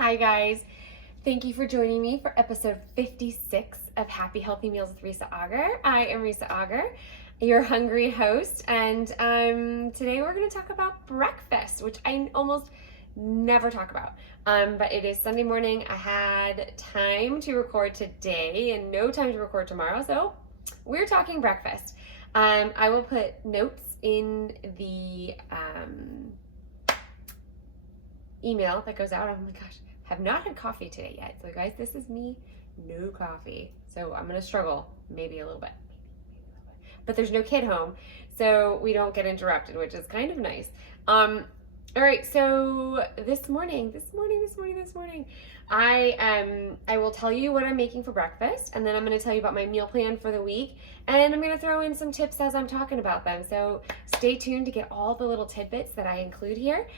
Hi guys, thank you for joining me for episode 56 of Happy Healthy Meals with Risa Auger. I am Risa Auger, your hungry host, and today we're going to talk about breakfast, which I almost never talk about. But it is Sunday morning. I had time to record today and no time to record tomorrow, so we're talking breakfast. I will put notes in the email that goes out. Oh my gosh, have not had coffee today yet. So guys, this is me, no coffee. So I'm gonna struggle maybe a little bit. But there's no kid home, so we don't get interrupted, which is kind of nice. All right, so this morning, I will tell you what I'm making for breakfast, and then I'm going to tell you about my meal plan for the week, and I'm going to throw in some tips as I'm talking about them. So stay tuned to get all the little tidbits that I include here.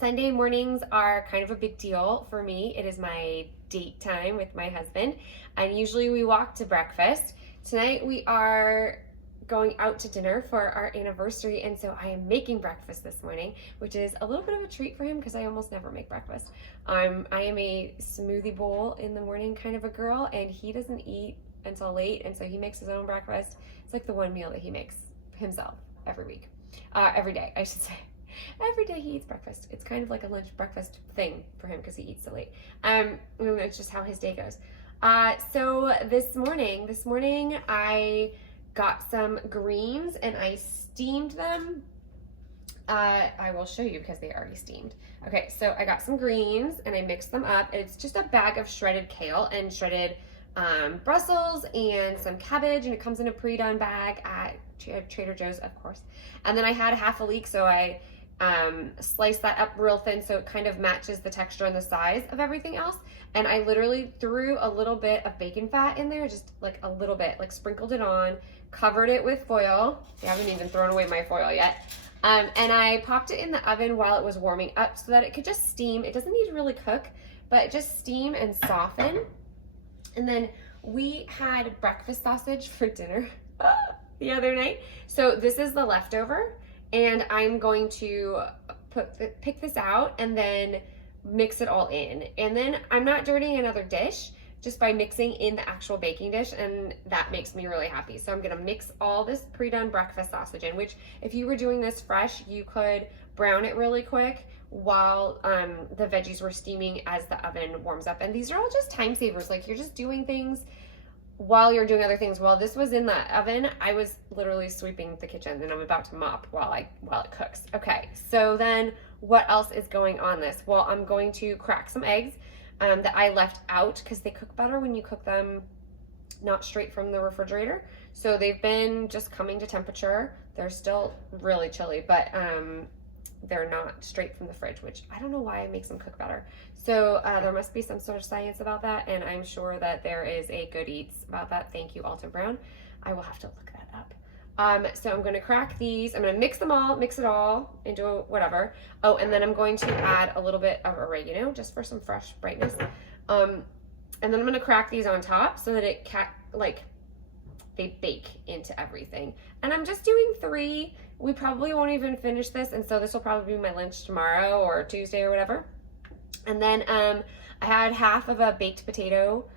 Sunday mornings are kind of a big deal for me. It is my date time with my husband, and usually we walk to breakfast. Tonight we are going out to dinner for our anniversary, and so I am making breakfast this morning, which is a little bit of a treat for him because I almost never make breakfast. I am a smoothie bowl in the morning kind of a girl, and he doesn't eat until late, and so he makes his own breakfast. It's like the one meal that he makes himself every day, I should say. Every day he eats breakfast. It's kind of like a lunch breakfast thing for him because he eats so late. It's just how his day goes. So this morning I got some greens and I steamed them. I will show you because they already steamed. Okay, so I got some greens and I mixed them up. It's just a bag of shredded kale and shredded Brussels and some cabbage, and it comes in a pre-done bag at Trader Joe's, of course. And then I had half a leek, so I sliced that up real thin so it kind of matches the texture and the size of everything else. And I literally threw a little bit of bacon fat in there, just like a little bit, like sprinkled it on, covered it with foil. I haven't even thrown away my foil yet. And I popped it in the oven while it was warming up so that it could just steam. It doesn't need to really cook, but just steam and soften. And then we had breakfast sausage for dinner the other night. So this is the leftover, and I'm going to pick this out and then mix it all in. And then I'm not dirtying another dish just by mixing in the actual baking dish, and that makes me really happy. So I'm gonna mix all this pre-done breakfast sausage in, which if you were doing this fresh, you could brown it really quick while the veggies were steaming as the oven warms up. And these are all just time savers. Like, you're just doing things while you're doing other things. While this was in the oven, I was literally sweeping the kitchen, and I'm about to mop while it cooks. Okay, so then what else is going on this? Well, I'm going to crack some eggs that I left out because they cook better when you cook them not straight from the refrigerator. So they've been just coming to temperature. They're still really chilly, but they're not straight from the fridge, which I don't know why it makes them cook better. So there must be some sort of science about that, and I'm sure that there is a Good Eats about that. Thank you, Alton Brown. I will have to look that up. So I'm going to crack these. I'm going to mix it all into whatever. Oh, and then I'm going to add a little bit of oregano just for some fresh brightness. And then I'm going to crack these on top so that they bake into everything. And I'm just doing 3. We probably won't even finish this, and so this will probably be my lunch tomorrow or Tuesday or whatever. And then I had half of a baked potato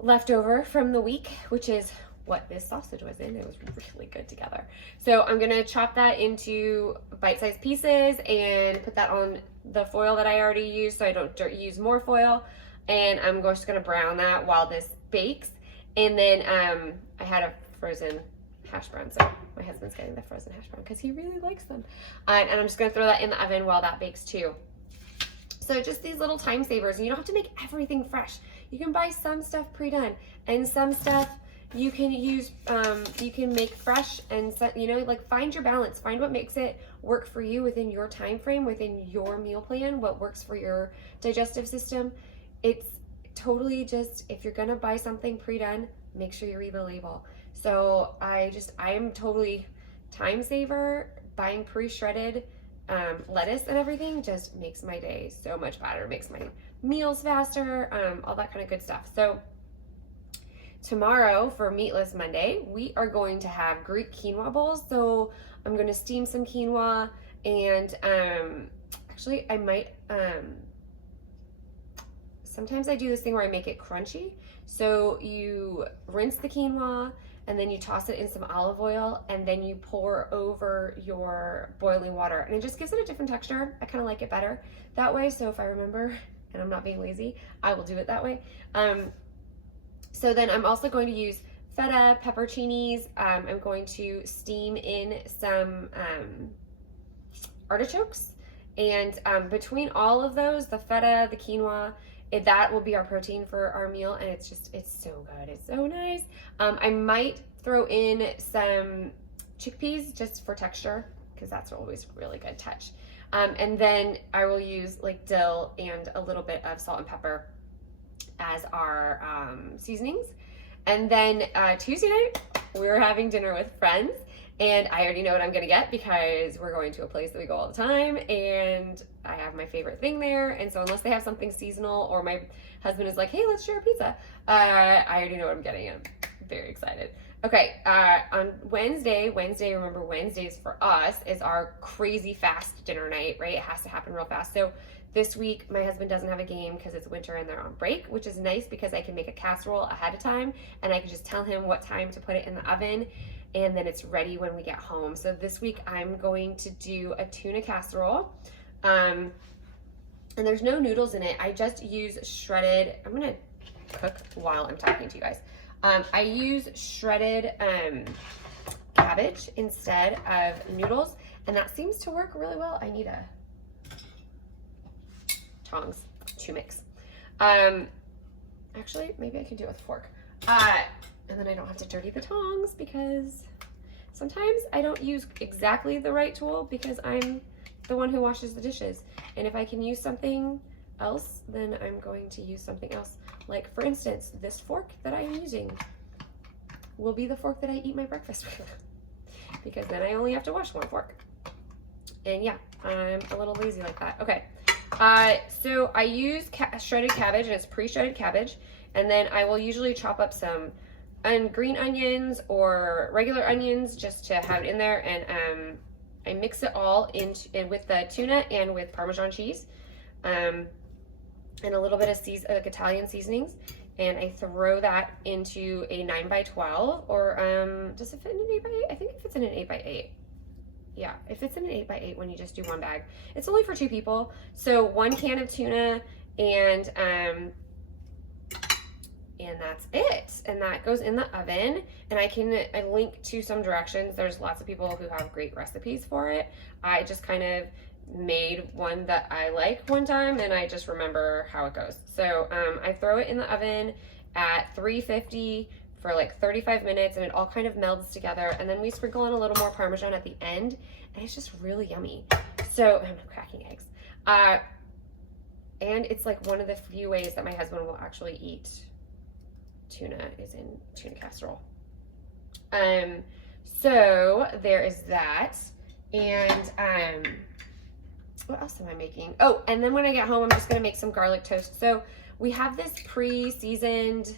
left over from the week, which is what this sausage was in. It was really good together. So I'm gonna chop that into bite-sized pieces and put that on the foil that I already used so I don't use more foil. And I'm just gonna brown that while this bakes. And then I had a frozen hash brown, so my husband's getting the frozen hash brown because he really likes them. And I'm just gonna throw that in the oven while that bakes too. So just these little time savers, and you don't have to make everything fresh. You can buy some stuff pre-done, and some stuff you can use, you can make fresh, and find your balance. Find what makes it work for you within your time frame, within your meal plan, what works for your digestive system. It's totally just, if you're gonna buy something pre-done, make sure you read the label. So I am totally time saver. Buying pre-shredded lettuce and everything just makes my day so much better, makes my meals faster, all that kind of good stuff. So tomorrow for Meatless Monday, we are going to have Greek quinoa bowls. So I'm going to steam some quinoa, and actually I might sometimes I do this thing where I make it crunchy. So you rinse the quinoa and then you toss it in some olive oil and then you pour over your boiling water, and it just gives it a different texture. I kind of like it better that way. So if I remember and I'm not being lazy, I will do it that way. So then I'm also going to use feta, pepperoncinis. I'm going to steam in some artichokes. And between all of those, the feta, the quinoa, that will be our protein for our meal. And it's so good. It's so nice. I might throw in some chickpeas just for texture, because that's always a really good touch. And then I will use like dill and a little bit of salt and pepper as our seasonings. And then Tuesday night, we're having dinner with friends, and I already know what I'm gonna get because we're going to a place that we go all the time, and I have my favorite thing there. And so unless they have something seasonal or my husband is like, hey, let's share a pizza, I already know what I'm getting. I'm very excited. Okay, on Wednesday, remember Wednesdays for us is our crazy fast dinner night, right? It has to happen real fast. So this week, my husband doesn't have a game because it's winter and they're on break, which is nice because I can make a casserole ahead of time and I can just tell him what time to put it in the oven, and then it's ready when we get home. So this week, I'm going to do a tuna casserole. And there's no noodles in it. I just use shredded, I'm gonna cook while I'm talking to you guys. I use shredded cabbage instead of noodles, and that seems to work really well. I need a tongs to mix. Actually, maybe I can do it with a fork. And then I don't have to dirty the tongs because sometimes I don't use exactly the right tool because I'm the one who washes the dishes. And if I can use something else, then I'm going to use something else. Like, for instance, this fork that I am using will be the fork that I eat my breakfast with because then I only have to wash one fork. And yeah, I'm a little lazy like that. Okay. So I use shredded cabbage, and it's pre-shredded cabbage. And then I will usually chop up some green onions or regular onions just to have it in there. And I mix it all in with the tuna and with Parmesan cheese. And a little bit of Italian seasonings, and I throw that into a 9x12, or does it fit in an 8x8? I think it fits in an 8x8. Yeah, it fits in an 8x8 when you just do one bag. It's only for 2 people, so 1 can of tuna, and that's it. And that goes in the oven, and I link to some directions. There's lots of people who have great recipes for it. I just kind of made one that I like one time, and I just remember how it goes. So I throw it in the oven at 350 for like 35 minutes, and it all kind of melds together, and then we sprinkle in a little more Parmesan at the end, and it's just really yummy. So I'm cracking eggs, and it's like one of the few ways that my husband will actually eat tuna is in tuna casserole. So there is that, and what else am I making? Oh, and then when I get home, I'm just gonna make some garlic toast. So we have this pre-seasoned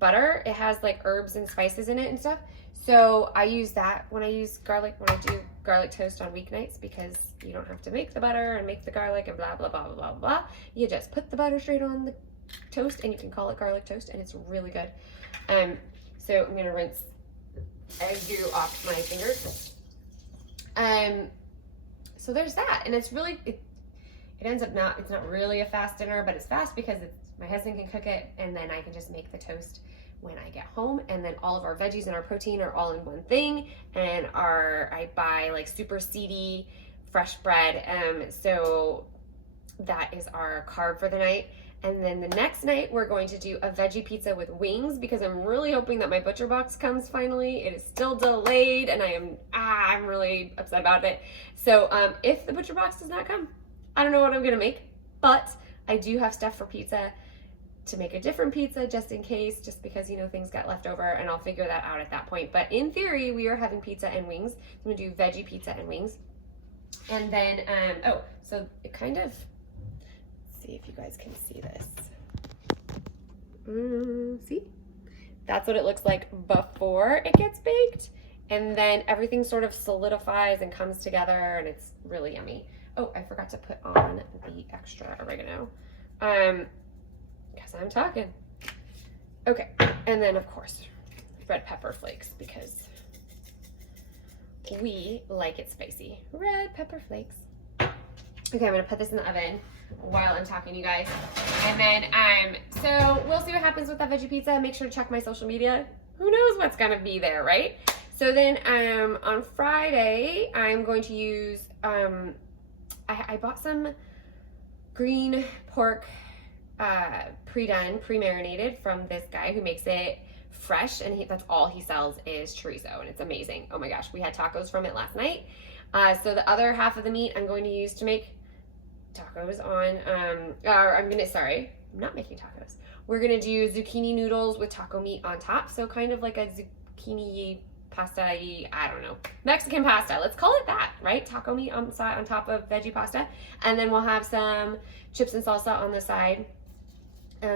butter. It has like herbs and spices in it and stuff. So I use that when I do garlic toast on weeknights, because you don't have to make the butter and make the garlic and blah, blah, blah, blah, blah, blah. You just put the butter straight on the toast and you can call it garlic toast, and it's really good. So I'm gonna rinse egg goo off my fingers. So there's that, and it's really, it ends up it's not really a fast dinner, but it's fast because my husband can cook it, and then I can just make the toast when I get home, and then all of our veggies and our protein are all in one thing, and I buy like super seedy fresh bread, so that is our carb for the night. And then the next night, we're going to do a veggie pizza with wings, because I'm really hoping that my butcher box comes finally. It is still delayed, and I'm really upset about it. So if the butcher box does not come, I don't know what I'm gonna make, but I do have stuff for pizza to make a different pizza just in case, just because, you know, things got left over, and I'll figure that out at that point. But in theory, we are having pizza and wings. I'm gonna do veggie pizza and wings. And then, so it kind of, see if you guys can see this. See? That's what it looks like before it gets baked. And then everything sort of solidifies and comes together, and it's really yummy. Oh, I forgot to put on the extra oregano. because I'm talking. Okay, and then of course, red pepper flakes because we like it spicy. Red pepper flakes. Okay, I'm gonna put this in the oven while I'm talking to you guys. And then, so we'll see what happens with that veggie pizza. Make sure to check my social media. Who knows what's gonna be there, right? So then, on Friday, I'm going to use, I bought some green pork, pre-done, pre-marinated from this guy who makes it fresh, and that's all he sells is chorizo, and it's amazing. Oh my gosh, we had tacos from it last night. So the other half of the meat I'm going to use to make tacos on, I'm not making tacos. We're gonna do zucchini noodles with taco meat on top, so kind of like a zucchini pasta-y, I don't know, Mexican pasta. Let's call it that, right? Taco meat on top of veggie pasta, and then we'll have some chips and salsa on the side.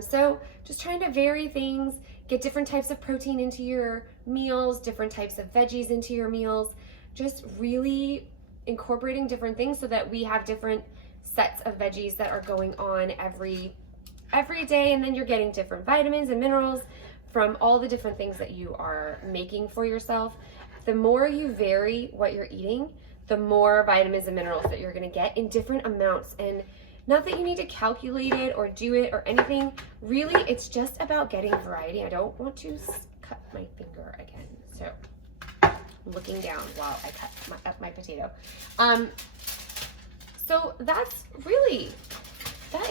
So just trying to vary things, get different types of protein into your meals, different types of veggies into your meals, just really incorporating different things so that we have different sets of veggies that are going on every day, and then you're getting different vitamins and minerals from all the different things that you are making for yourself. The more you vary what you're eating, the more vitamins and minerals that you're gonna get in different amounts. And not that you need to calculate it or do it or anything. Really, it's just about getting variety. I don't want to cut my finger again. So I'm looking down while I cut up my potato. So that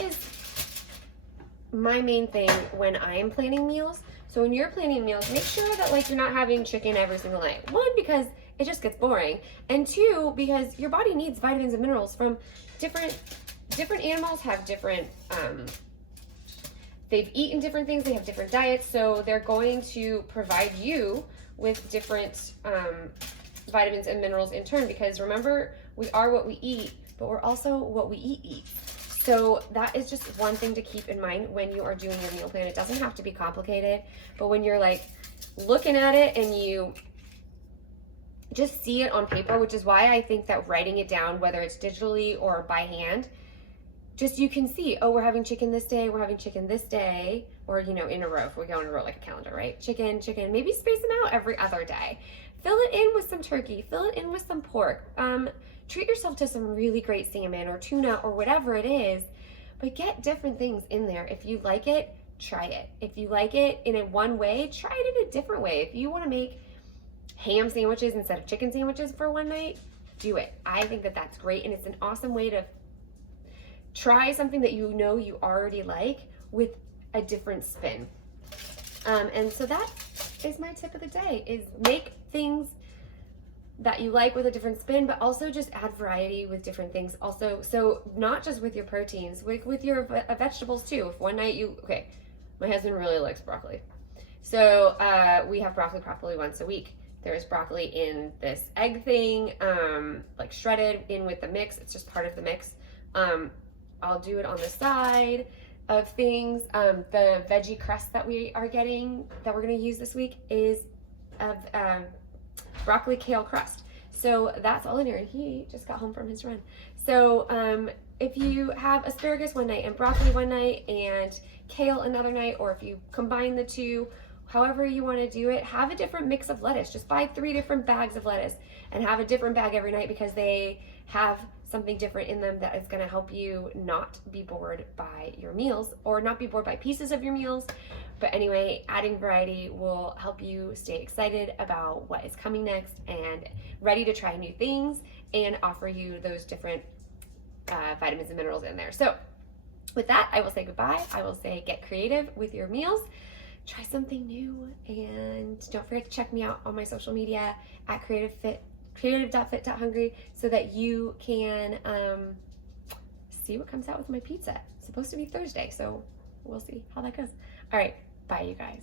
is my main thing when I am planning meals. So when you're planning meals, make sure that like you're not having chicken every single night. One, because it just gets boring. And two, because your body needs vitamins and minerals from different animals have different, they've eaten different things, they have different diets, so they're going to provide you with different vitamins and minerals in turn, because remember, we are what we eat, but we're also what we eat. So that is just one thing to keep in mind when you are doing your meal plan. It doesn't have to be complicated, but when you're like looking at it and you just see it on paper, which is why I think that writing it down, whether it's digitally or by hand, just you can see, oh, we're having chicken this day, we're having chicken this day, or, you know, in a row, if we go in a row like a calendar, right? Chicken, maybe space them out every other day. Fill it in with some turkey, fill it in with some pork. Treat yourself to some really great salmon or tuna or whatever it is, but get different things in there. If you like it, try it. If you like it in a one way, try it in a different way. If you want to make ham sandwiches instead of chicken sandwiches for one night, do it. I think that that's great, and it's an awesome way to try something that you know you already like with a different spin. And so that is my tip of the day, is make things that you like with a different spin, but also just add variety with different things also. So not just with your proteins, with your vegetables too. If one night okay, my husband really likes broccoli. So we have broccoli probably once a week. There's broccoli in this egg thing, like shredded in with the mix. It's just part of the mix. I'll do it on the side of things. The veggie crust that we are getting, that we're gonna use this week, is broccoli kale crust. So that's all in here. He just got home from his run. So if you have asparagus one night and broccoli one night and kale another night, or if you combine the two, however you want to do it, have a different mix of lettuce. Just buy 3 different bags of lettuce and have a different bag every night, because they have something different in them that is going to help you not be bored by your meals, or not be bored by pieces of your meals. But anyway, adding variety will help you stay excited about what is coming next and ready to try new things and offer you those different vitamins and minerals in there. So with that, I will say goodbye. I will say get creative with your meals. Try something new, and don't forget to check me out on my social media at creative.fit.hungry, so that you can see what comes out with my pizza. It's supposed to be Thursday, so we'll see how that goes. All right, bye you guys.